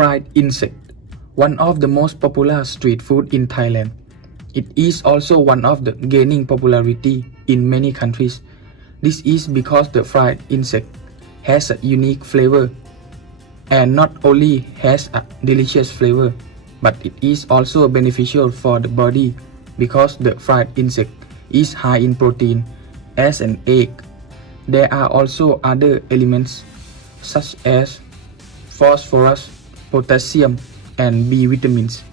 Fried insect, one of the most popular street food in Thailand. It is also one of the gaining popularity in many countries. This is because the fried insect has a unique flavor and not only has a delicious flavor, but it is also beneficial for the body because the fried insect is high in protein as an egg. There are also other elements such as phosphorus, potassium, and B vitamins.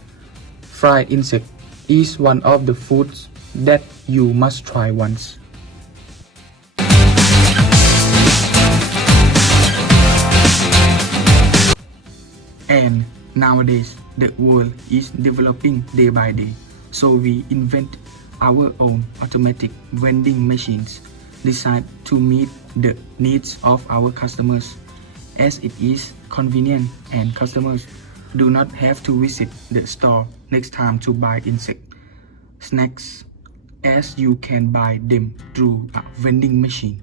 Fried insect is one of the foods that you must try once. And nowadays, the world is developing day by day, so we invent our own automatic vending machines designed to meet the needs of our customers, as it is convenient and customers do not have to visit the store next time to buy insect snacks, as you can buy them through a vending machine.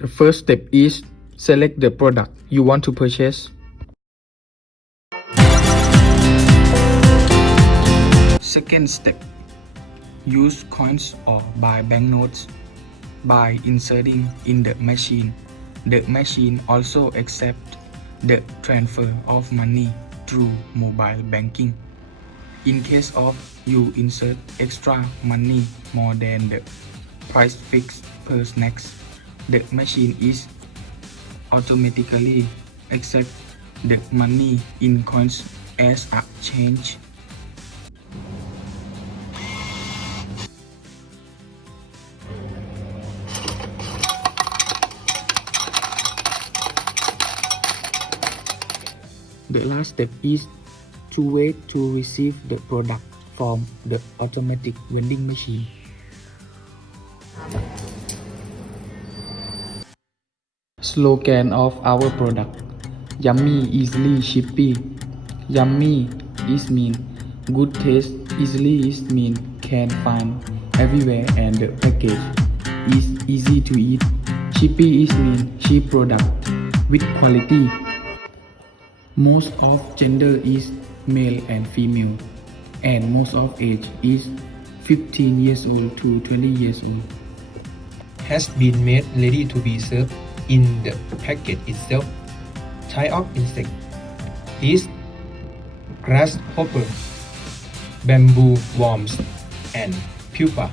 The first step is select the product you want to purchase. Second step, use coins or buy banknotes by inserting in the machine. The machine also accepts the transfer of money through mobile banking. In case of you insert extra money more than the price fixed per snacks, the machine is automatically accept the money in coins as a change. The last step is to wait to receive the product from the automatic vending machine. Slogan of our product: Yummy, easily, shippy. Yummy is mean good taste, easily is mean can find everywhere, and the package is easy to eat. Shippy is mean cheap product with quality. Most of gender is male and female, and most of age is 15 years old to 20 years old. Has been made ready to be served in the packet itself. Type of insect is grasshopper, bamboo worms, and pupa.